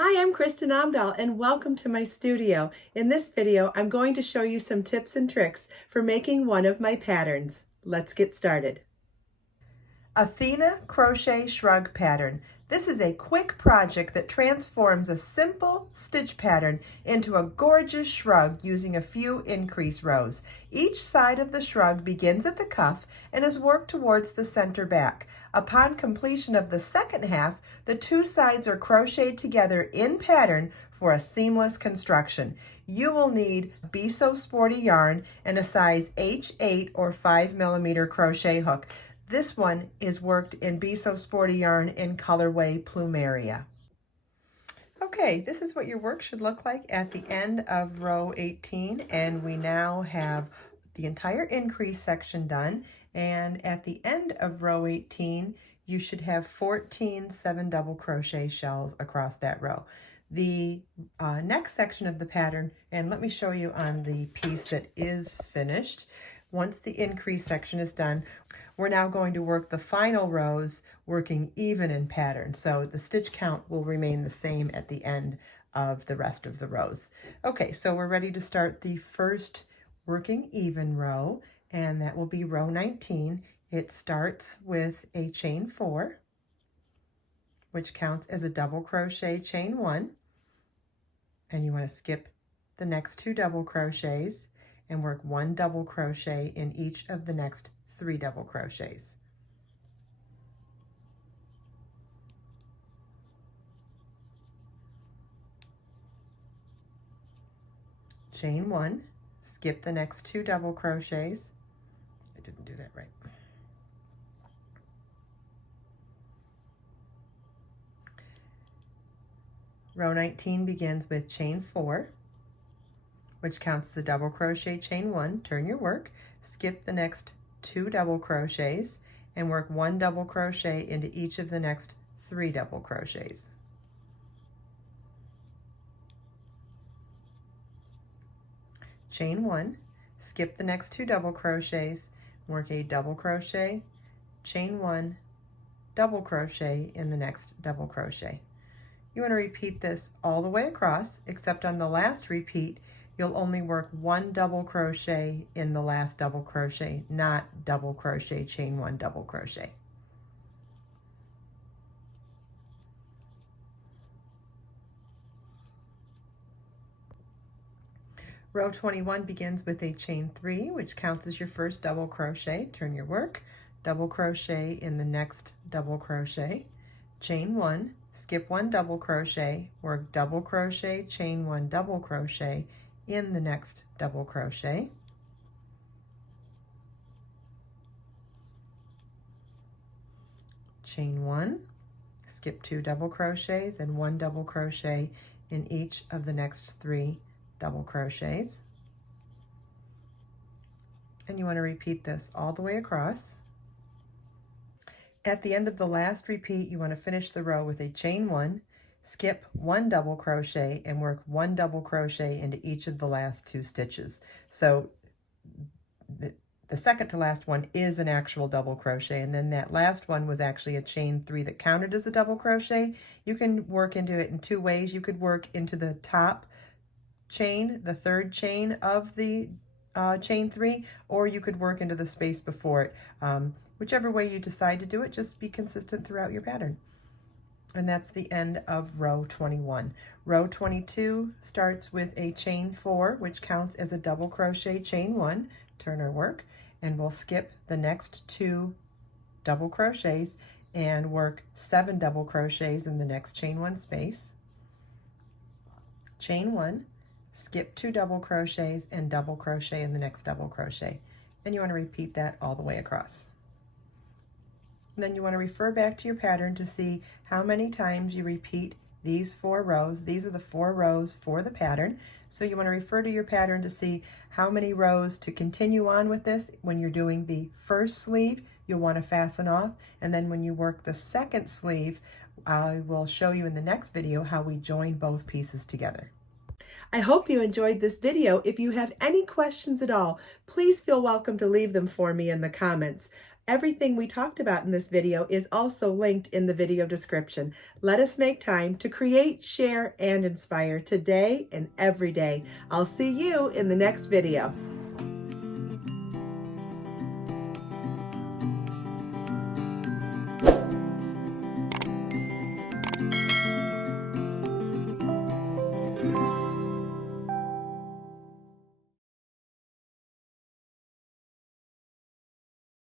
Hi, I'm Kristen Amdahl and welcome to my studio. In this video, I'm going to show you some tips and tricks for making one of my patterns. Let's get started. Athena Crochet Shrug Pattern. This is a quick project that transforms a simple stitch pattern into a gorgeous shrug using a few increase rows. Each side of the shrug begins at the cuff and is worked towards the center back. Upon completion of the second half, the two sides are crocheted together in pattern for a seamless construction. You will need Be So Sporty yarn and a size H8 or 5mm crochet hook. This one is worked in Be So Sporty yarn in colorway Plumeria. Okay, this is what your work should look like at the end of row 18, and we now have the entire increase section done. And at the end of row 18, you should have 14 7 double crochet shells across that row. The next section of the pattern, and let me show you on the piece that is finished. Once the increase section is done, we're now going to work the final rows working even in pattern. So the stitch count will remain the same at the end of the rest of the rows. Okay, so we're ready to start the first working even row, and that will be row 19. It starts with a chain 4, which counts as a double crochet chain 1, and you want to skip the next 2 double crochets and work 1 double crochet in each of the next 3 double crochets. Chain 1, skip the next 2 double crochets. I didn't do that right. Row 19 begins with chain 4, which counts the double crochet chain 1, turn your work, skip the next 2 double crochets and work 1 double crochet into each of the next 3 double crochets. Chain 1, skip the next 2 double crochets, work a double crochet, chain 1, double crochet in the next double crochet. You want to repeat this all the way across, except on the last repeat you'll only work 1 double crochet in the last double crochet, not double crochet, chain 1, double crochet. Row 21 begins with a chain 3, which counts as your first double crochet. Turn your work, double crochet in the next double crochet, chain 1, skip 1 double crochet, work double crochet, chain 1, double crochet in the next double crochet, chain 1, skip 2 double crochets and 1 double crochet in each of the next 3 double crochets. And you want to repeat this all the way across. At the end of the last repeat, you want to finish the row with a chain 1, skip 1 double crochet and work 1 double crochet into each of the last 2 stitches. So the second to last one is an actual double crochet, and then that last one was actually a chain 3 that counted as a double crochet. You can work into it in 2 ways. You could work into the top chain, the third chain of the chain 3, or you could work into the space before it. Whichever way you decide to do it, just be consistent throughout your pattern. And that's the end of row 21. Row 22 starts with a chain 4, which counts as a double crochet chain 1, turn our work, and we'll skip the next 2 double crochets and work 7 double crochets in the next chain 1 space. Chain 1, skip 2 double crochets and double crochet in the next double crochet. And you want to repeat that all the way across. Then you want to refer back to your pattern to see how many times you repeat these 4 rows. These are the 4 rows for the pattern. So you want to refer to your pattern to see how many rows to continue on with this. When you're doing the first sleeve, you'll want to fasten off. And then when you work the second sleeve, I will show you in the next video how we join both pieces together. I hope you enjoyed this video. If you have any questions at all, please feel welcome to leave them for me in the comments. Everything we talked about in this video is also linked in the video description. Let us make time to create, share, and inspire today and every day. I'll see you in the next video.